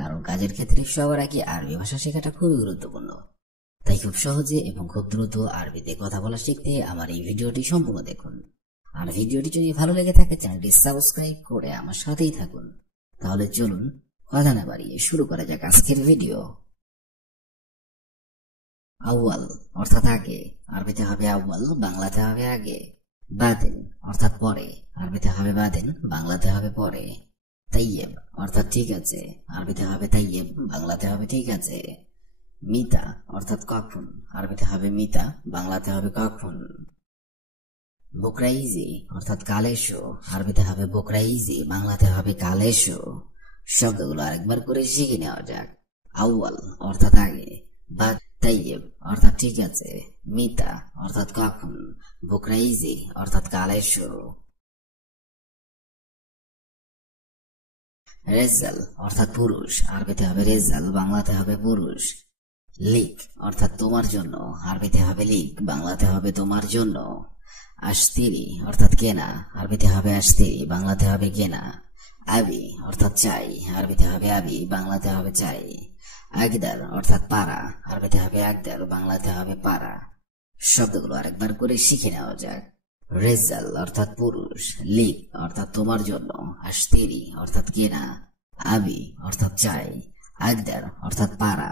কারণ কাজের ক্ষেত্রে সবার আগে আরবি ভাষা শেখাটা খুবই গুরুত্বপূর্ণ। তাই খুব সহজে এবং খুব দ্রুত আরবিতে কথা বলা শিখতে আমার এই ভিডিওটি সম্পূর্ণ দেখুন। আর ভিডিওটি যদি ভালো লেগে থাকে চ্যানেলটি সাবস্ক্রাইব করে আমার সাথেই থাকুন। তাহলে চলুন কথা না বাড়িয়ে শুরু করা যাক আজকের ভিডিও। আউয়াল অর্থাৎ আগে, আরবিতে হবে আউয়াল, বাংলাতে হবে আগে। বাদিন অর্থাৎ পরে, আরবিতে হবে বাদিন, বাংলাতে হবে পরে। তাইয়েব অর্থাৎ ঠিক আছে, আরবিতে হবে তাইয়েব, বাংলাতে হবে ঠিক আছে। মিতা অর্থাৎ কখন, আরবিতে হবে মিতা, বাংলাতে হবে কখন। বুকরাইজি অর্থাৎ কাল এসো, আরবিতে হবে বুকরাইজি, বাংলাতে হবে কাল এসো। শব্দগুলো আরেকবার করে শিখে নেওয়া যাক। আউয়াল অর্থাৎ আগে, বা তাইয়েব অর্থাৎ ঠিক আছে, মিতা অর্থাৎ কখন, বুকরাইজি অর্থাৎ কাল এসো। রেজাল অর্থাৎ পুরুষ, আরবিতে হবে রেজাল, বাংলাতে হবে পুরুষ। লিক অর্থাৎ তোমার জন্য, আরবিতে হবে লিক, বাংলাতে হবে তোমার জন্য। আশতিরি অর্থাৎ কেনা, আরবিতে হবে আশতিরি, বাংলাতে হবে কেনা। আবি অর্থাৎ চাই, আরবিতে হবে আবি, বাংলাতে হবে চাই। আগদার অর্থাৎ পারা, আরবিতে হবে আগদার, বাংলাতে হবে পারা। শব্দগুলো আরেকবার করে শিখে নেওয়া যাক। রেজাল অর্থাৎ পুরুষ, লিক অর্থাৎ তোমার জন্য, আশতিরি অর্থাৎ কেনা, আবি অর্থাৎ চাই, আগদার অর্থাৎ পারা।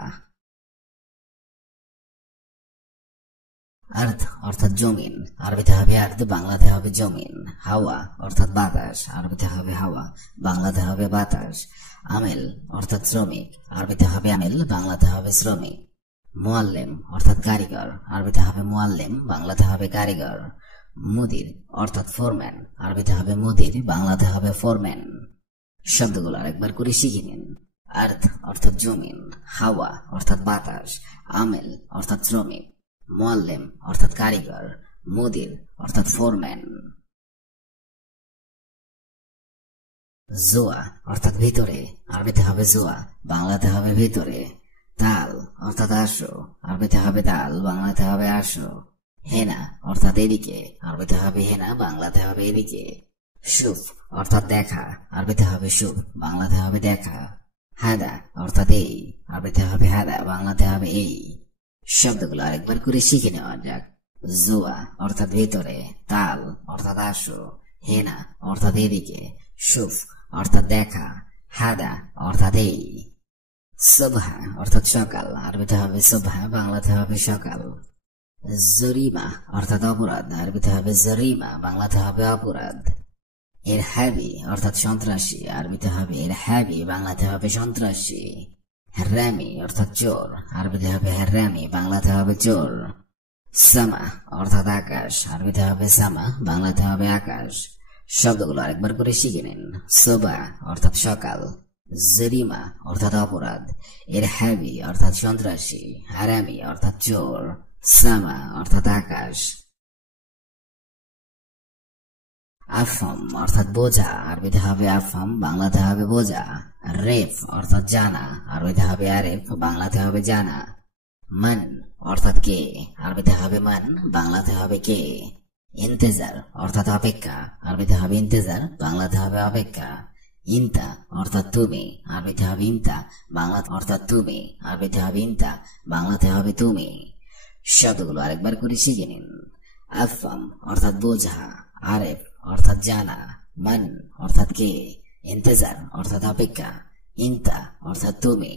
আর্থ অর্থাৎ জমিন, আরবিতে হবে আর্থ, বাংলাতে হবে জমিন। হাওয়া অর্থাৎ বাতাস, আরবিতে হবে হাওয়া, বাংলাতে হবে বাতাস। আমেল অর্থাৎ শ্রমিক, আরবিতে হবে আমেল, বাংলাতে হবে শ্রমিক। মুআল্লিম অর্থাৎ কারিগর, আরবিতে হবে মুআল্লিম, বাংলাতে হবে কারিগর। মুদির অর্থাৎ ফোরম্যান, আরবিতে হবে মুদির, বাংলাতে হবে ফোরম্যান। শব্দগুলো আরেকবার করে শিখে নিন। আর্থ অর্থাৎ জমিন, হাওয়া অর্থাৎ বাতাস, আমেল অর্থাৎ শ্রমিক, মুআল্লিম অর্থাৎ কারিগর, মুদির অর্থাৎ ফোরম্যান। জোয়া অর্থাৎ ভিতরে, আরবিতে হবে জোয়া, বাংলাতে হবে ভিতরে। তাল অর্থাৎ আসো, আরবিতে হবে তাল, বাংলাতে হবে আসো। হেনা অর্থাৎ এদিকে, আরবিতে হবে হেনা, বাংলাতে হবে এদিকে। সুফ অর্থাৎ দেখা, আরবিতে হবে সুফ, বাংলাতে হবে দেখা। হাদা অর্থাৎ এই, আরবিতে হবে হাদা, বাংলাতে হবে এই। শব্দগুলো আরেকবার করে শিখে নেওয়া যাক। জোয়া অর্থাৎ ভিতরে, তাল অর্থাৎ আসো, হেনা অর্থাৎ এদিকে, সুফ অর্থাৎ দেখা, হাদা অর্থাৎ এই। সুবহা অর্থাৎ সকাল, আরবিতে হবে সুবহা, বাংলাতে হবে সকাল। জরিমা অর্থাৎ অপরাধ, আরবিতে হবে জরিমা, বাংলাতে হবে অপরাধ। ইরহাবি অর্থাৎ সন্ত্রাসী, আরবিতে হবে ইরহাবি, বাংলাতে হবে সন্ত্রাসী। হেরামি অর্থাৎ চোর, আরবিতে হবে হেরামি, বাংলাতে হবে চোর। সামা অর্থাৎ আকাশ, আরবিতে হবে সামা, বাংলাতে হবে আকাশ। শব্দগুলো আরেকবার করে শিখে নিন। সোবা অর্থাৎ সকাল, জরিমা অর্থাৎ অপরাধ, ইরহাবি অর্থাৎ সন্ত্রাসী, হারামি অর্থাৎ চোর, সামা অর্থাৎ আকাশ। আফম অর্থাৎ বোঝা, আরবিতে হবে আফম, বাংলাতে হবে বোঝা। রেফ অর্থাৎ জানা, আরবিতে হবে আরেফ, বাংলাতে হবে জানা। মান অর্থাৎ কে, আরবিতে হবে মান, বাংলাতে হবে কে। ইন্তেজার অর্থাৎ অপেক্ষা, আরবিতে হবে ইন্তেজার, বাংলাতে হবে অপেক্ষা। ইনতা অর্থাৎ তুমি, আরবিতে হবে ইনতা, বাংলা অর্থাৎ তুমি, আরবিতে হবে ইনতা, বাংলাতে হবে তুমি। শব্দগুলো আরেকবার করে শিখে নিন। আফম অর্থাৎ বোঝা, আরেফ অর্থাৎ জানা, মান অর্থাৎ কে, ইন্তেজার অর্থাৎ অপেক্ষা, ইনতা অর্থাৎ তুমি।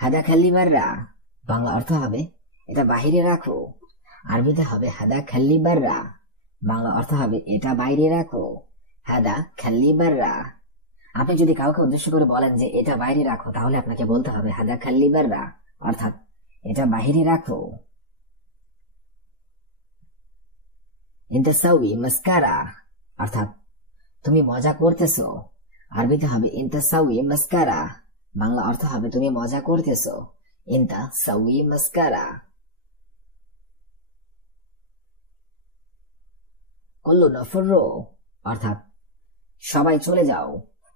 হাদা খাল্লি বাররা, বাংলা অর্থ হবে এটা বাহিরে রাখো, আরবিতে হবে হাদা খাল্লি বাররা, বাংলা অর্থ হবে এটা বাইরে রাখো। হাদা খাল্লি বাররা। আপনি যদি কাউকে উদ্দেশ্য করে বলেন যে এটা বাইরে রাখো, তাহলে আপনাকে বলতে হবে হাদা খাল্লি বাররা, অর্থাৎ এটা বাহিরে রাখো। ইন্তাসাউই মাস্কারা, অর্থাৎ তুমি মজা করতেছো, আরবিতে হবে ইন্তাসাউই মাস্কারা, বাংলা অর্থ হবে তুমি মজা করতেছো, ইন্তাসাউই মাস্কারা। কুল্লু নফররো, অর্থাৎ সবাই চলে যাও,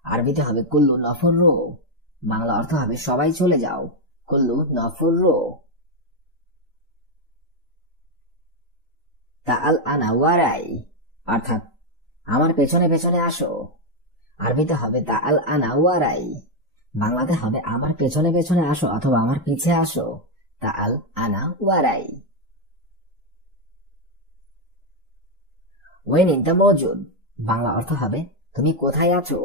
আরবিতে হবে কুল্লু নফররো, বাংলা অর্থ হবে সবাই চলে যাও, কুল্লু নফররো। তাআল আনা ওয়ারাই, অর্থাৎ আমার পেছনে পেছনে আসো, আরবিতে হবে তাআল আনা ওয়ারাই, বাংলাতে হবে আমার পেছনে পেছনে আসো অথবা আমার পিছে আসো, তাআল আনা ওয়ারাই। ওয়েন ইনতা মওজুদ, বাংলা অর্থ হবে তুমি কোথায় আছো,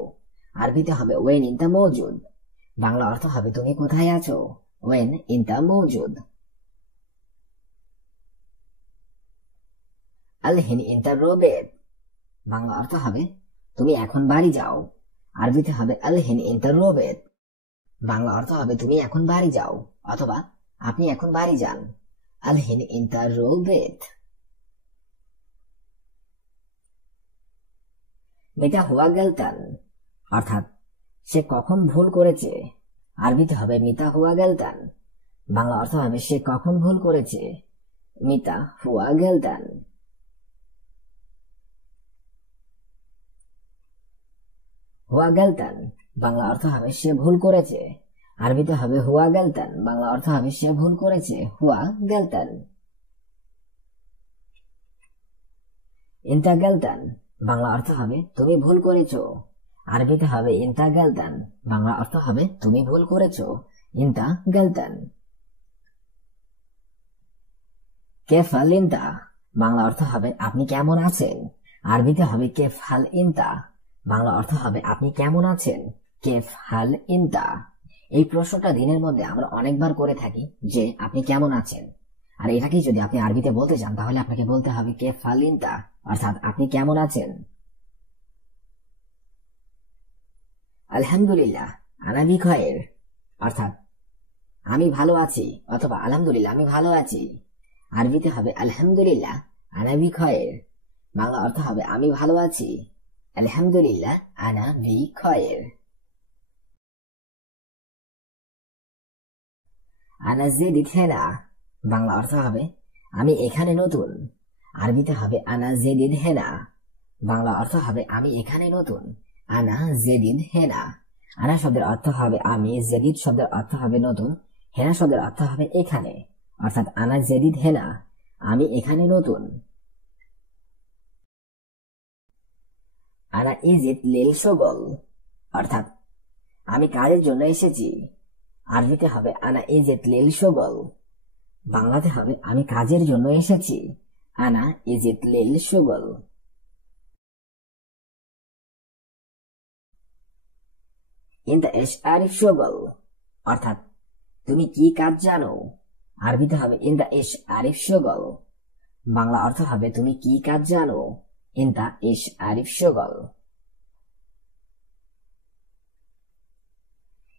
আরবিতে হবে ওয়েন ইনতা মওজুদ, বাংলা অর্থ হবে তুমি কোথায় আছো, ওয়েন ইনতা মওজুদ। আলহিন ইনতা রোবেত, বাংলা অর্থ হবে তুমি এখন বাড়ি যাও, আরবিতে হবে আলহিন ইনতা রোবেত, বাংলা অর্থ হবে তুমি এখন বাড়ি যাও অথবা আপনি এখন বাড়ি যান, আলহিন ইনতা রোবেত। মেটা হুয়া গেলতান, অর্থাৎ সে কখন ভুল করেছে, আরবিতে হবে মিতা হুয়া গেলতান, বাংলা অর্থ হবে সে কখন ভুল করেছে, মিতা হুয়া গেলতান। হুয়া গেলতান, বাংলা অর্থ হবে সে ভুল করেছে, আরবিতে হবে হুয়া গেলতান, বাংলা অর্থ হবে সে ভুল করেছে, হুয়া গেলতান। ইনতা গেলতান, বাংলা অর্থ হবে তুমি ভুল করেছো, আরবিতে হবে ইনতা গেলতান, বাংলা অর্থ হবে তুমি ভুল করেছো, ইনতা গেলতান। কেফাল ইনতা, বাংলা অর্থ হবে আপনি কেমন আছেন, আরবিতে হবে কেফাল ইনতা, বাংলা অর্থ হবে আপনি কেমন আছেন, কেফাল ইনতা। এই প্রশ্নটা দিনের মধ্যে আমরা অনেকবার করে থাকি যে আপনি কেমন আছেন, আর এটাকে যদি আপনি আরবিতে বলতে চান তাহলে আপনাকে বলতে হবে কেফাল ইনতা, অর্থাৎ আপনি কেমন আছেন। আলহামদুলিল্লাহ আনা বিখয়ের, অর্থাৎ আমি ভালো আছি অথবা আলহামদুলিল্লাহ আমি ভালো আছি, আরবিতে হবে আলহামদুলিল্লাহ আনা বিখয়ের, বাংলা অর্থ হবে আমি ভালো আছি, আলহামদুলিল্লাহ আনা বিখয়ের। আনা জেদিদ হেনা, বাংলা অর্থ হবে আমি এখানে নতুন, আরবিতে হবে আনা জেদিদ হেনা, বাংলা অর্থ হবে আমি এখানে নতুন, আনা জেদিদ হেনা। আনা শব্দের অর্থ হবে আমি, জেদিদ শব্দের অর্থ হবে নতুন, হেনা শব্দের অর্থ হবে এখানে, অর্থাৎ আনা জেদিদ হেনা আমি এখানে নতুন। আনা ইজিত লিল শগল, অর্থাৎ আমি কাজের জন্য এসেছি, আরবিতে হবে আনা ইজিত লিল শগল, বাংলাতে হবে আমি কাজের জন্য এসেছি, আনা ইজিত লিল শগল। ইনতা এশ আরিফ শগল, অর্থাৎ তুমি কি কাজ জানো, আরবিতে হবে ইনতা এশ আরিফ শগল, বাংলা অর্থ হবে তুমি কি কাজ জানো, ইনতা এশ আরিফ শগল।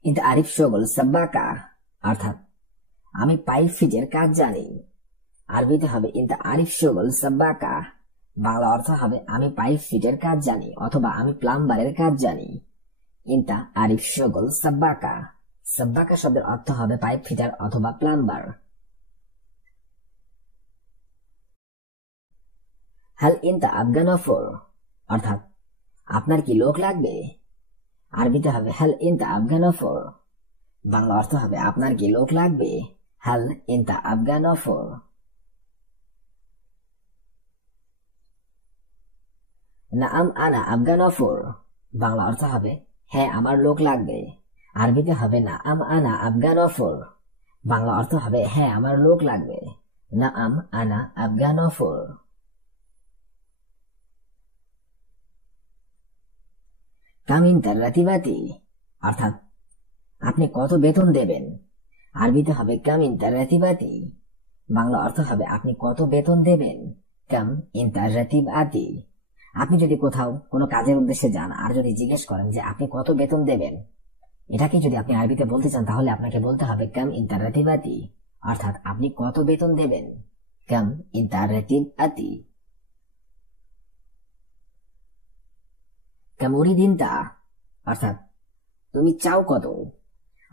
ইনতা আরিফ শগল সাব্বাকা, অর্থাৎ আমি পাইপ ফিটের কাজ জানি, আরবিতে হবে ইনতা আরিফ শগল সাব্বাকা, বাংলা অর্থ হবে আমি পাইপ ফিটের কাজ জানি অথবা আমি প্লাম্বারের কাজ জানি, ইনতা আরিফ শগল সাব্বাকা, সাব্বাকা শব্দের অর্থ হবে পাইপ ফিটার অথবা প্লাম্বার। হাল ইনতা আফগানফর, অর্থাৎ আপনার কি লোক লাগবে, আরবিতে হবে হাল ইনতা আফগানফর, বাংলা অর্থ হবে আপনার কি লোক লাগবে, হাল ইনতা আফগানফর। নাআম আনা আফগানফর, বাংলা অর্থ হবে হ্যাঁ আমার লোক লাগবে, আরবিতে হবে নাআম আনা আফগানফর, বাংলা অর্থ হবে হ্যাঁ আমার লোক লাগবে, নাআম আনা আফগানফর। কামিন তার রাতিবাতি, অর্থাৎ আপনি কত বেতন দেবেন, আরবিতে হবে কামিন তার রাতিবাতি, বাংলা অর্থ হবে আপনি কত বেতন দেবেন, কাম ইন তার রাতিবাতি। আপনি যদি কোথাও কোনো কাজের উদ্দেশ্যে যান আর যদি জিজ্ঞেস করেন যে আপনি কত বেতন দেবেন, এটাকে যদি আপনি আরবিতে বলতে চান তাহলে আপনাকে বলতে হবে কাম ইন তার রাতিবাতি, অর্থাৎ আপনি কত বেতন দেবেন, কাম ইন তার রাতিবাতি। কাম উরিদ ইনতা, অর্থাৎ তুমি চাও কত,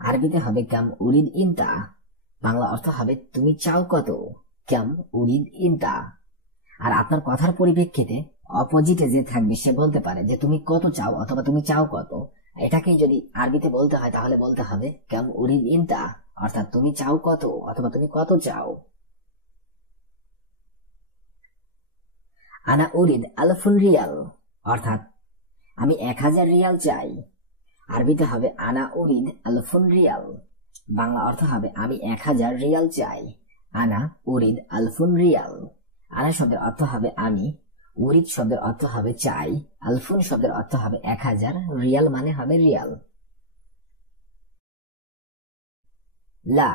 আরবিতে হবে কাম উরিদ ইনতা, বাংলা অর্থ হবে তুমি চাও কত, কাম উরিদ ইনতা। আর আপনার কথার পরিপ্রেক্ষিতে অপোজিটে যে থাকবে সে বলতে পারে যে তুমি কত চাও অথবা তুমি চাও কত, এটাকেই যদি আরবিতে বলতে হয় তাহলে বলতে হবে কাম উরিদ ইনতা, অর্থাৎ তুমি চাও কত অথবা তুমি কত চাও। আনা উরিদ আলফুন রিয়াল, অর্থাৎ আমি 1000 রিয়াল চাই। আরবিতে হবে আনা উরিদ আলফুন রিয়াল। বাংলা অর্থ হবে আমি 1000 রিয়াল চাই। আনা উরিদ আলফুন রিয়াল। আনা শব্দের অর্থ হবে আমি, উরিদ শব্দের অর্থ হবে চাই, আলফুন শব্দের অর্থ হবে 1000, রিয়াল মানে হবে রিয়াল। লা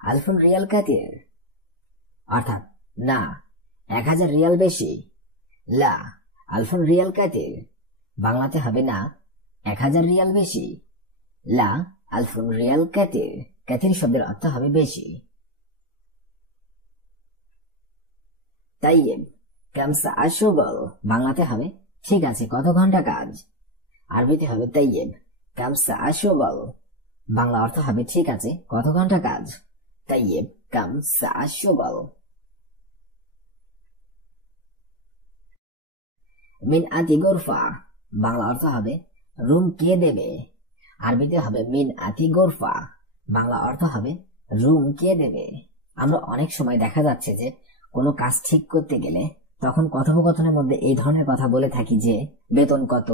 আলফুন রিয়াল কাতির, অর্থাৎ না 1000 রিয়াল বেশি। লা আলফুন রিয়াল কাতির, বাংলাতে হবে না 1000 রিয়াল বেশি। লা আলফুন রিয়াল কাতির, কাতির শব্দের অর্থ হবে বেশি। তাইয়েব কাম সাআ শুগল, বাংলাতে হবে ঠিক আছে কত ঘন্টা কাজ। আরবিতে হবে তাইয়েব কাম সাআ শুগল, বাংলা অর্থ হবে ঠিক আছে কত ঘন্টা কাজ। তাইয়েব কাম সাআ শুগল। মিন আতি গোরফা, বাংলা অর্থ হবে রুম কে দেবে। আরবিতে হবে মিন আতি গোরফা, বাংলা অর্থ হবে রুম কে দেবে। আমরা অনেক সময় দেখা যাচ্ছে যে কোনো কাজ ঠিক করতে গেলে তখন কথোপকথনের মধ্যে এই ধরনের কথা বলে থাকি যে বেতন কত,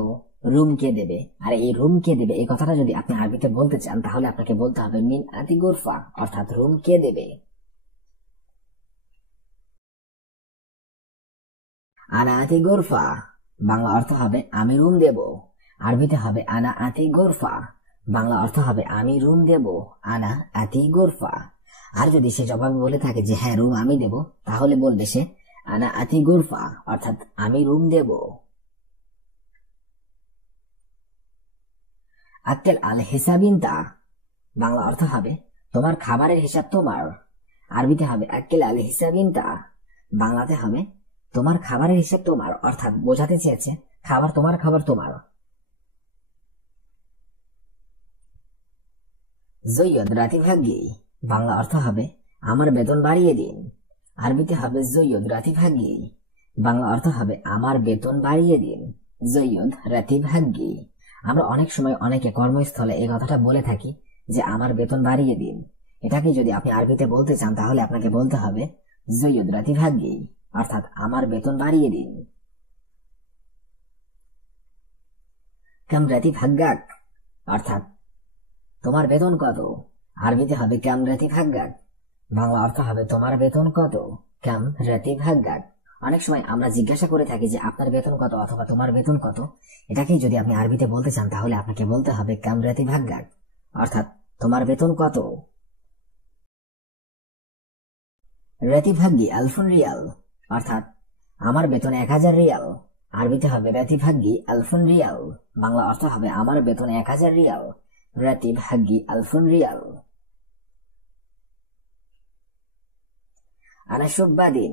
রুম কে দেবে। আর এই রুম কে দেবে এই কথাটা যদি আপনি আরবিতে বলতে চান তাহলে আপনাকে বলতে হবে মিন আতি গোরফা, অর্থাৎ রুম কে দেবে। আনা আতি গোরফা, বাংলা অর্থ হবে আমি রুম দেব। আরবিতে হবে আনা আতি গোরফা, বাংলা অর্থ হবে আমি রুম দেব। আনা আতি গোরফা। আর যদি সে জবাবে বলে থাকে যে হ্যাঁ রুম আমি দেব, তাহলে বলবে সে আনা আতি গোরফা, অর্থাৎ আমি রুম দেব। আক্কেল আল হিসাবিনতা, বাংলা অর্থ হবে তোমার খাবারের হিসাব তোমার। আরবিতে হবে আক্কেল আল হিসাবিনতা, বাংলাতে হবে তোমার খাবারের হিসাব তোমার, অর্থাৎ বোঝাতে চেয়েছে খাবার তোমার, খাবার তোমার। জৈয়দ রাতিভাগ্যি, বাংলা অর্থ হবে আমার বেতন বাড়িয়ে দিন। আরবিতে হবে জৈয়দ রাতিভাগ্যি, বাংলা অর্থ হবে আমার বেতন বাড়িয়ে দিন। জৈয়দ রাতিভাগ্যি। আমরা অনেক সময় অনেকে কর্মস্থলে এই কথাটা বলে থাকি যে আমার বেতন বাড়িয়ে দিন। এটাকে যদি আপনি আরবিতে বলতে চান তাহলে আপনাকে বলতে হবে জৈয়দ রাতিভাগ্যি, অর্থাৎ আমার বেতন বাড়িয়ে দিন। কাম রাতিভাগ্যাক, অর্থাৎ তোমার বেতন কত। আরবিতে হবে কাম রাতিভাগ্যাক, বাংলা অর্থ হবে তোমার বেতন কত। কাম রাতিভাগ্যাক। অনেক সময় আমরা জিজ্ঞাসা করে থাকি যে আপনার বেতন কত অথবা তোমার বেতন কত। এটাকেই যদি আপনি আরবিতে বলতে চান তাহলে আপনাকে বলতে হবে কাম রাতিভাগ্যাক, অর্থাৎ তোমার বেতন কত। রাতিভাগ্যি আলফুন রিয়াল, অর্থাৎ আমার বেতন 1000 রিয়াল। আরবিতে হবে রাতিভাগ্যি আলফুন রিয়াল, বাংলা অর্থ হবে আমার বেতন 1000 রিয়াল। রাতিভাগ্যি আলফুন রিয়াল। আনা শুব্বাদিন,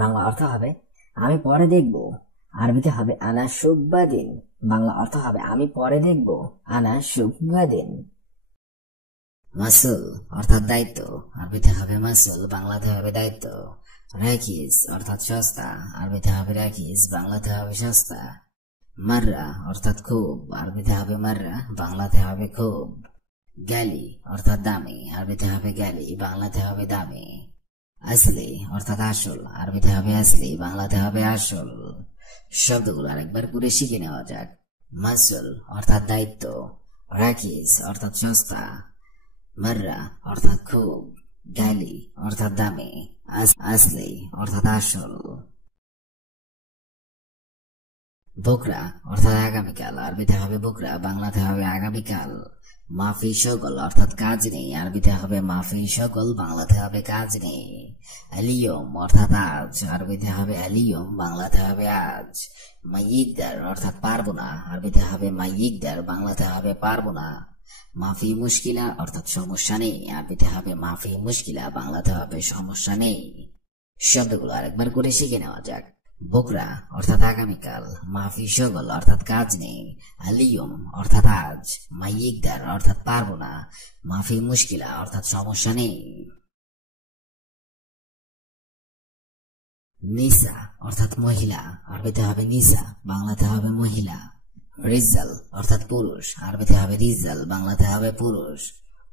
বাংলা অর্থ হবে আমি পরে দেখব। আরবিতে হবে আনা শুব্বাদিন, বাংলা অর্থ হবে আমি পরে দেখব। আনা শুব্বাদিন। মাসুল অর্থাৎ দায়িত্ব। আরবিতে হবে মাসুল, বাংলাতে হবে দায়িত্ব। রাকিস অর্থাৎ সস্তা। আরবিতে হবে রাকিস, বাংলাতে হবে সস্তা। মাররা অর্থাৎ খুব। আরবিতে হবে মাররা, বাংলাতে হবে খুব। গালি অর্থাৎ দামি। আরবিতে হবে গালি, বাংলাতে হবে দামি। আসলি অর্থাৎ আসল। আরবিতে হবে আসলি, বাংলাতে হবে আসল। শব্দগুলো আরেকবার করে শিখে নেওয়া যাক। মাসুল অর্থাৎ দায়িত্ব। রাকিস অর্থাৎ সস্তা। মাররা অর্থাৎ খুব। গালি অর্থাৎ দামি। আসলি অর্থাৎ আসল। বুকরা অর্থাৎ আগামীকাল। আরবিতে হবে বুকরা, বাংলাতে হবে আগামীকাল। মাফি সকল অর্থাৎ কাজ নেই। আরবিতে হবে মাফি সকল, বাংলাতে হবে কাজ নেই। আলিয়ম অর্থাৎ আজ। আরবিতে হবে আলিয়ম, বাংলাতে হবে আজ। মাইয়িকদার অর্থাৎ পারবো না। আরবিতে হবে মাইয়িকদার, বাংলাতে হবে পারবো না। মাফি মুশকিলা অর্থাৎ সমস্যা নেই। আরবিতে হবে মাফি মুশকিলা, বাংলাতে হবে সমস্যা নেই। শব্দগুলো আরেকবার করে শিখে নেওয়া যাক। বুকরা অর্থাৎ আগামীকাল। মাফি সকল অর্থাৎ কাজ নেই। আলিয়ম অর্থাৎ আজ। মাইয়িকদার অর্থাৎ পারবো না। মাফি মুশকিলা অর্থাৎ সমস্যা নেই। নিসা অর্থাৎ মহিলা। আরবিতে হবে নিসা, বাংলাতে হবে মহিলা। রিজাল অর্থাৎ পুরুষ। আরবিতে হবে রিজাল, বাংলাতে হবে পুরুষ।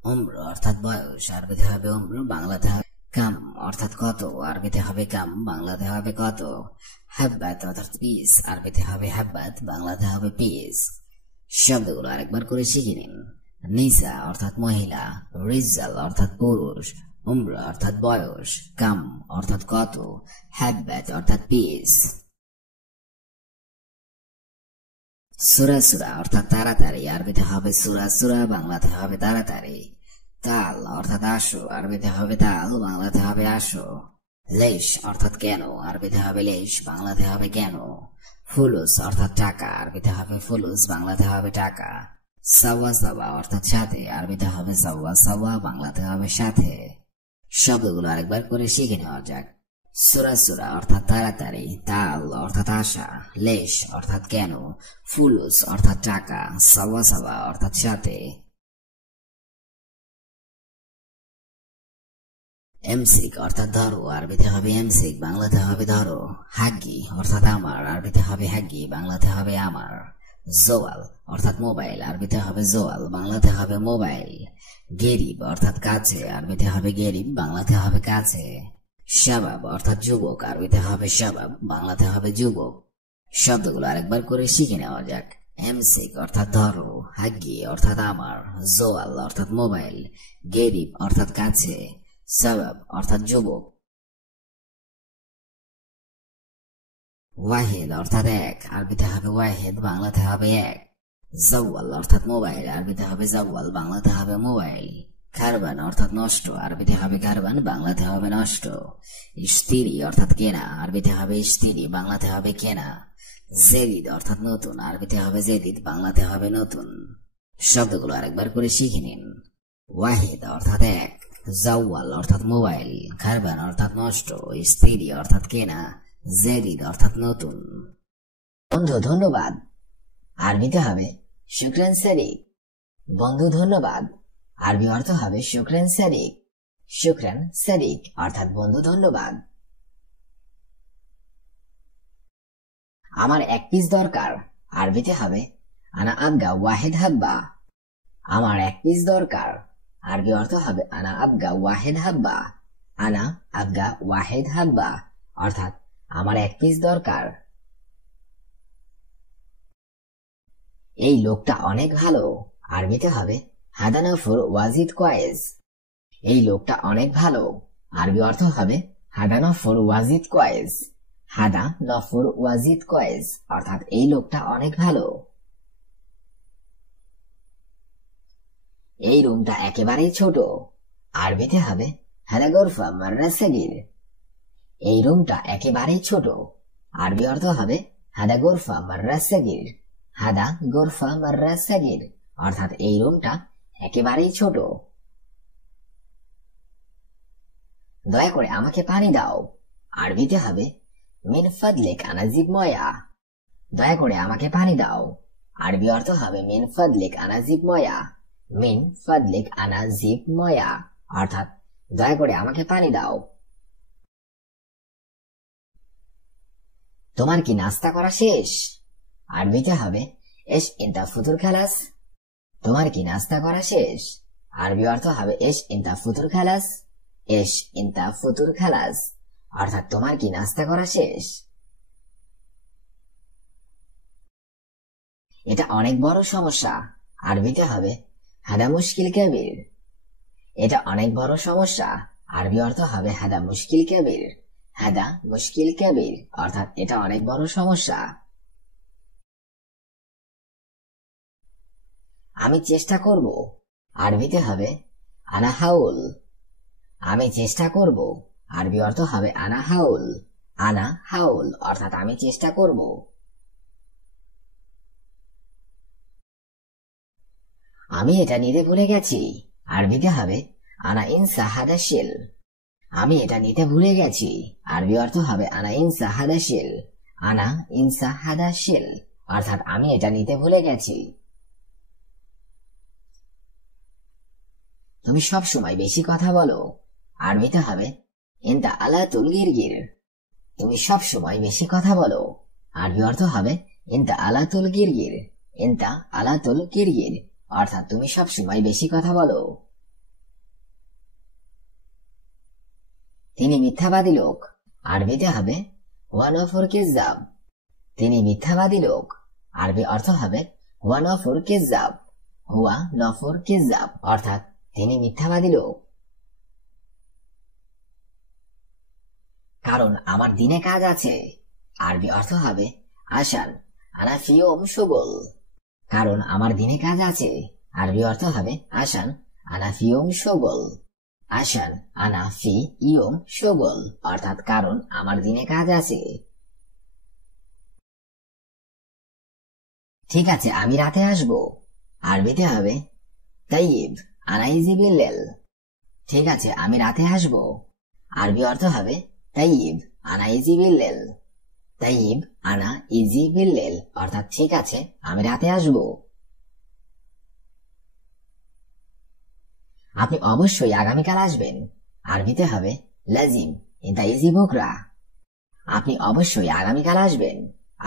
উম্র অর্থাৎ বয়স। আরবিতে হবে উম্র, বাংলাতে হবে কাম অর্থাৎ কত, আরবিতে হবে কাম, বাংলাতে হবে কত। হাব্বাত অর্থাৎ পিস, আরবিতে হবে হাব্বাত, বাংলাতে হবে পিস। শব্দগুলো আরেকবার করে শিখে নিন। নিসা অর্থাৎ মহিলা, রিজাল অর্থাৎ পুরুষ, উমরা অর্থাৎ বয়স, কাম অর্থাৎ কত, হাব্বাত অর্থাৎ পিস। সুরা সুরা অর্থাৎ তাড়াতাড়ি, আরবিতে হবে সুরা সুরা, বাংলাতে হবে তাড়াতাড়ি। তাল অর্থাৎ আসো, আরবিতে হবে তাল, বাংলাতে হবে আসো। লেশ অর্থাৎ কেন, আরবিতে হবে লেশ, বাংলাতে হবে কেন। ফুলুস অর্থাৎ টাকা, আরবিতে হবে ফুলুস, বাংলাতে হবে টাকা। সাওয়া সাওয়া অর্থাৎ সাথে, আরবিতে হবে সাওয়া সাওয়া, বাংলাতে হবে সাথে। শব্দগুলো আরেকবার করে শিখে নেওয়া যাক। সুরা সুরা অর্থাৎ তাড়াতাড়ি, তাল অর্থাৎ আশা, লেশ অর্থাৎ কেন, ফুলুস অর্থাৎ টাকা, সাওয়া সাওয়া অর্থাৎ সাথে। এমসিক অর্থাৎ ধরো, আরবিতে হবে এমসিক, বাংলাতে হবে ধরো। হাগ্গি অর্থাৎ আমার, আরবিতে হবে হাগ্গি, বাংলাতে হবে আমার। জোয়াল অর্থাৎ মোবাইল, আরবিতে হবে জোয়াল, বাংলাতে হবে মোবাইল। গেরিব অর্থাৎ কাছে, আরবিতে হবে গেরিব, বাংলাতে হবে কাছে। শাবাব অর্থাৎ যুবক, আরবিতে হবে শাবাব, বাংলাতে হবে যুবক। শব্দগুলো আরেকবার করে শিখে নেওয়া যাক। এমসিক অর্থাৎ ধরো, হাগ্গি অর্থাৎ আমার, জোয়াল অর্থাৎ মোবাইল, গেরিব অর্থাৎ কাছে, শাবাব অর্থাৎ যুবক। ওয়াহিদ অর্থাৎ এক, আরবিতে হবে ওয়াহিদ, বাংলাতে হবে এক। জাওয়াল অর্থাৎ মোবাইল, আরবিতে হবে জাওয়াল, বাংলাতে হবে মোবাইল। কারবান অর্থাৎ নষ্ট, আরবিতে হবে কারবান, বাংলাতে হবে নষ্ট। ইশতিরি অর্থাৎ কেনা, আরবিতে হবে ইশতিরি, বাংলাতে হবে কেনা। জেদিদ অর্থাৎ নতুন, আরবিতে হবে জেদিদ, বাংলাতে হবে নতুন। শব্দগুলো আরেকবার করে শিখে নিন। ওয়াহিদ অর্থাৎ এক, জাওয়াল অর্থাৎ মোবাইল, কারবান অর্থাৎ নষ্ট, ইশতিরি অর্থাৎ কেনা, জেদিদ অর্থাৎ নতুন। বন্ধু ধন্যবাদ, আরবিতে হবে শুকরান সাদিক। বন্ধু ধন্যবাদ, আরবি অর্থ হবে শুকরান সাদিক। শুকরান সাদিক অর্থাৎ বন্ধু ধন্যবাদ। আমার এক পিস দরকার, আরবিতে হবে আনা আবগা ওয়াহিদ হাব্বা। আমার এক পিস দরকার, আরবি অর্থ হবে আনা আবগা ওয়াহিদ হাব্বা। আনা আবগা ওয়াহিদ হাব্বা অর্থাৎ আমার এক পিস দরকার। এই লোকটা অনেক ভালো, আরবিতে হবে হাদা নফর ওয়াজিদ কোয়েস। এই লোকটা অনেক ভালো, আরবি অর্থ হবে হাদা নফর ওয়াজিদ কোয়েস। হাদা নফর ওয়াজিদ কোয়েস অর্থাৎ এই লোকটা অনেক ভালো। এই রুমটা একেবারেই ছোট, আরবিতে হবে হাদা গোরফা মাররা সাগির। এই রুমটা একেবারেই ছোট, আরবি অর্থ হবে হাদা গোরফা মাররা সাগির। হাদা গোরফা মাররা সাগির অর্থাৎ এই রুমটা একেবারেই ছোট। দয়া করে আমাকে পানি দাও, আরবিতে হবে মিন ফাদলিক আনা জিব ময়া। দয়া করে আমাকে পানি দাও, আরবি অর্থ হবে মিন ফাদলিক আনা জিব ময়া। মিন ফাদলিক আনা জিব ময়া অর্থাৎ দয়া করে আমাকে পানি দাও। তোমার কি নাস্তা করা শেষ, আরবিতে হবে এস ইনতা ফুতুর খালাস। তোমার কি নাস্তা করা শেষ, আরবি অর্থ হবে এস ইনতা ফুতুর খালাস। এস ইনতা ফুতুর খালাস অর্থাৎ তোমার কি নাস্তা করা শেষ। এটা অনেক বড় সমস্যা, আরবিতে হবে হাদা মুশকিল কাবির। এটা অনেক বড় সমস্যা, আরবি অর্থ হবে হাদা মুশকিল কাবির। হাদা মুশকিল কাবির অর্থাৎ এটা অনেক বড় সমস্যা। আমি চেষ্টা করব, আরবিতে হবে আনা হাউল। আমি চেষ্টা করব, আরবি অর্থ হবে আনা হাউল। আনা হাউল অর্থাৎ আমি চেষ্টা করব। আমি এটা নিতে ভুলে গেছি, আরবিতে হবে আনা ইনসা হাদা শিল। আমি এটা নিতে ভুলে গেছি, আরবি অর্থ হবে আনা ইনসা হাদা শিল। আনা ইনসা হাদা শিল অর্থাৎ আমি এটা নিতে ভুলে গেছি। তুমি সব সময় বেশি কথা বলো, আরবিতে হবে ইনতা আলাতুল গিরগির। তুমি সব সময় বেশি কথা বলো, আরবি অর্থ হবে ইনতা আলাতুল গিরগির। ইনতা আলাতুল গিরগির অর্থাৎ তুমি সব সময় বেশি কথা বলো। তিনি মিথ্যাবাদী লোক, আরবিতে হবে হুয়া নফর কিজ্জাব। তিনি মিথ্যাবাদী লোক, আরবি অর্থ হবে হুয়া নফর কিজ্জাব। হুয়া নফর কিজ্জাব অর্থাৎ তিনি মিথ্যাবাদী লোক। কারণ আমার দিনে কাজ আছে, আরবি অর্থ হবে আশান আনা ফি ইয়ুম শুগল। কারণ আমার দিনে কাজ আছে, আরবি অর্থ হবে আশান আনা ফি ইয়ুম শুগল। আশান আনা ফি ইয়ুম শুগল অর্থাৎ কারণ আমার দিনে কাজ আছে। ঠিক আছে, আমি রাতে আসব, আরবিতে হবে তাইয়িব আনা ইজি বিল্লাল। ঠিক আছে, আমি রাতে আসব, আরবি অর্থ হবে তাইয়িব আনা ইজি বিল্লাল। তাইয়িব আনা ইজি বিল্লাল অর্থাৎ ঠিক আছে, আমি রাতে আসব। আপনি অবশ্যই আগামীকাল আসবেন, আরবিতে হবে লাজিম ইনতা ইজি বুকরা। আপনি অবশ্যই আগামীকাল আসবেন,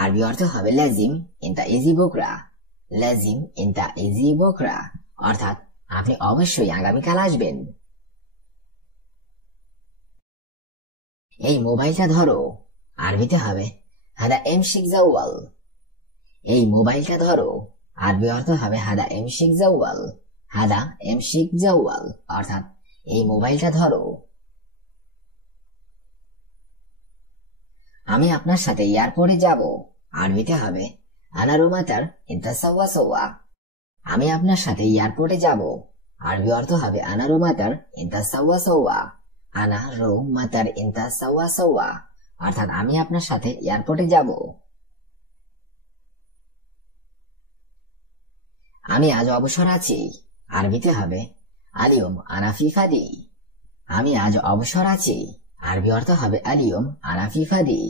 আরবি অর্থ হবে লাজিম ইনতা ইজি বুকরা। লাজিম ইনতা ইজি বুকরা অর্থাৎ আপনি অবশ্যই আগামীকাল আসবেন। এই মোবাইলটা ধরো, আরবিতে হবে হাদা এমশিক জাওয়াল। এই মোবাইলটা ধরো, আরবি অর্থ হবে হাদা এমশিক জাওয়াল। হাদা এমশিক জাওয়াল অর্থাৎ এই মোবাইলটা ধরো। আমি আপনার সাথে এয়ারপোর্টে যাব, আরবিতে হবে আনা রুমাতার ইনতা সাওয়া সাওয়া। আমি আপনার সাথে এয়ারপোর্টে যাব, আরবি অর্থ হবে আনা রুমাতার ইনতা সাওয়া সাওয়া। আনা রুমাতার ইনতা সাওয়া সাওয়া অর্থাৎ আমি আপনার সাথে এয়ারপোর্টে যাব। আমি আজ অবসর আছি, আরবিতে হবে আলিয়ম আনা ফি ফাদি। আমি আজ অবসর আছি, আরবি অর্থ হবে আলিয়ম আনা ফি ফাদি।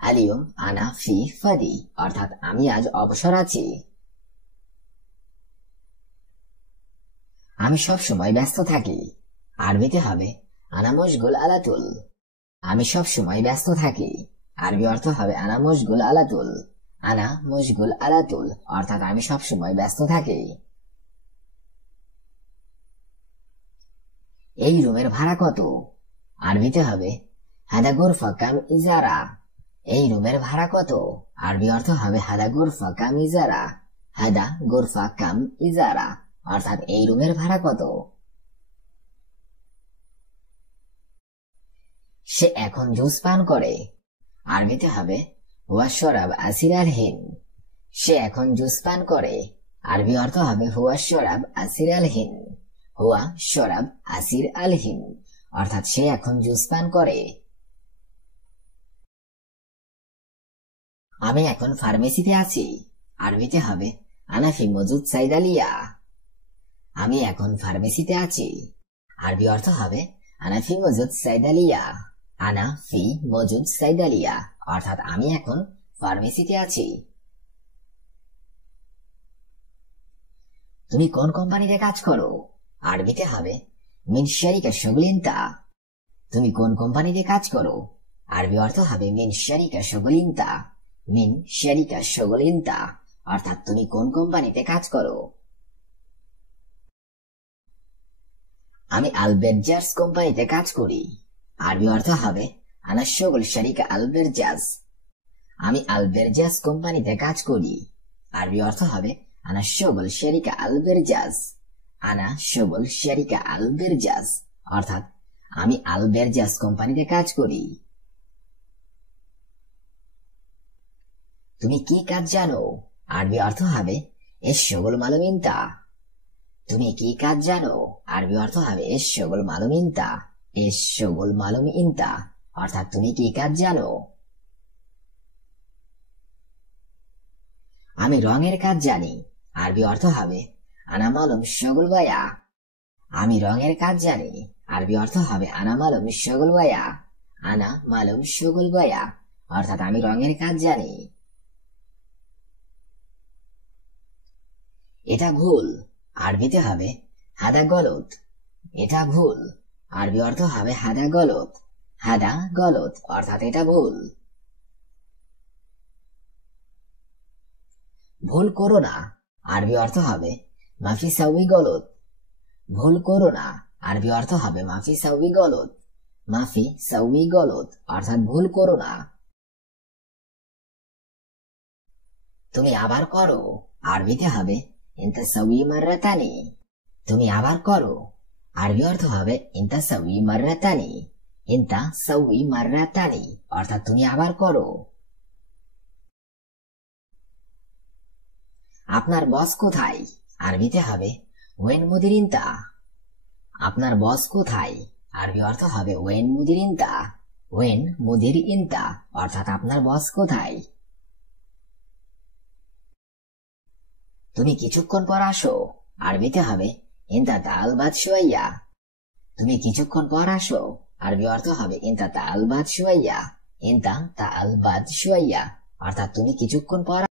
আলিয়ম আনা ফি ফাদি অর্থাৎ আমি আজ অবসর আছি। আমি সব সময় ব্যস্ত থাকি, আরবিতে হবে আনা মশগুল আলাতুল। আমি সব সময় ব্যস্ত থাকি, আরবি অর্থ হবে আনা মশগুল আলাতুল। আনা মশগুল আলাতুল অর্থাৎ আমি সব সময় ব্যস্ত থাকি। এই রুমের ভাড়া কত, আরবিতে হবে হাদা গুরফা কাম ইজারা। এই রুমের ভাড়া কত, আরবি অর্থ হবে হাদা গুরফা কাম ইজারা। হাদা গুরফা কাম ইজারা অর্থাৎ এই রুমের ভাড়া কত। সে এখন জুস পান করে, আরবিতে হবে হুয়া শরাব আসির আল হিন। সে এখন জুস পান করে, আরবি অর্থ হবে হুয়া শরাব আসির আল হিন। হুয়া শরাব আসির আল হিন অর্থাৎ সে এখন জুস পান করে। আমি এখন ফার্মেসিতে আছি, আরবিতে হবে আনা ফি মজুদ সাইদালিয়া। আমি এখন ফার্মেসিতে আছি, আরবি অর্থ হবে আনা ফি মজুদ সাইদালিয়া। আনা ফি মজুদ সাইদালিয়া অর্থাৎ আমি এখন ফার্মেসিতে আছি। তুমি কোন কোম্পানিতে কাজ করো, আরবিতে হবে মিন শারিকা শুগলিনতা। তুমি কোন কোম্পানিতে কাজ করো, আরবি অর্থ হবে মিন শারিকা শুগলিনতা। মিন শারিকা শুগলিনতা অর্থাৎ তুমি কোন কোম্পানিতে কাজ করো। আমি আলবেরজাস কোম্পানিতে কাজ করি, আরবি অর্থ হবে আনা শুগল শারিকা আলবেরজাস। আমি আলবেরজাস কোম্পানিতে কাজ করি, আরবি অর্থ হবে আনা শুগল শারিকা আলবেরজাস। আনা শুগল শারিকা আলবেরজাস অর্থাৎ আমি আলবেরজাস কোম্পানিতে কাজ করি। তুমি কি কাজ জানো, আরবি অর্থ হবে এস শুগল মালুমিনতা। তুমি কি কাজ জানো, আরবি অর্থ হবে এস শুগল মালুমিনতা। এস শুগল মালুমিনতা অর্থাৎ তুমি কি কাজ জানো। আমি রঙের কাজ জানি, আরবি অর্থ হবে আনা মালুম শুগল বায়া। আমি রঙের কাজ জানি, আরবি অর্থ হবে আনা মালুম শুগল বায়া। আনা মালুম শুগল বায়া অর্থাৎ আমি রঙের কাজ জানি। এটা ভুল, আরবিতে হবে হাদা গলত। এটা ভুল, আরবি অর্থ হবে হাদা গলত। হাদা গলত অর্থাৎ এটা ভুল। ভুল করো না, আরবি অর্থ হবে মাফি সাউই গলত। ভুল করো না, আরবি অর্থ হবে মাফি সাউই গলত। মাফি সাউই গলত অর্থাৎ ভুল করো না। তুমি আবার করো, আরবিতে হবে ইনতা সাউই মাররাতানি। তুমি আবার করো, আরবি অর্থ হবে ইনতা সাউই মাররাতানি। ইনতা সাউই মাররাতানি অর্থাৎ তুমি আবার করো। আপনার বস কোথায়? আরবিতে হবে ওয়েন মুদির ইনতা। আপনার বস কোথায়? আরবি অর্থ হবে ওয়েন মুদির ইনতা। ওয়েন মুদির ইনতা অর্থাৎ আপনার বস কোথায়। তুমি কিছুক্ষণ পর আসো, আরবিতে হবে ইনতা তাল বাদ শুয়াইয়া। তুমি কিছুক্ষণ পর আসো, আরবি অর্থ হবে ইনতা তাল বাদ শুয়াইয়া। ইনতা তাল বাদ শুয়াইয়া অর্থাৎ তুমি কিছুক্ষণ পর